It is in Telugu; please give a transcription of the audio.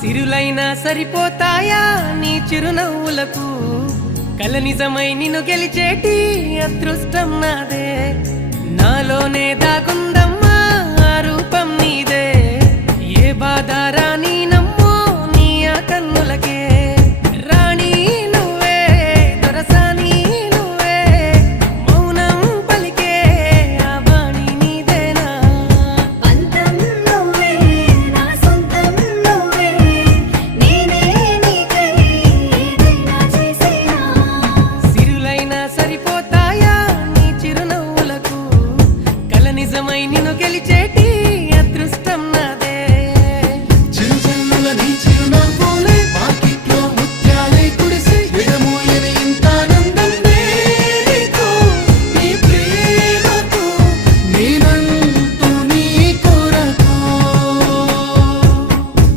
సిరులైనా సరిపోతాయా నీ చిరునవ్వులకు కల నిజమై నిన్ను గెలిచేటి అదృష్టం నాదే నాలోనే దాగుందమ్మా ఆ రూపం నీదే ఏ బాధ రాని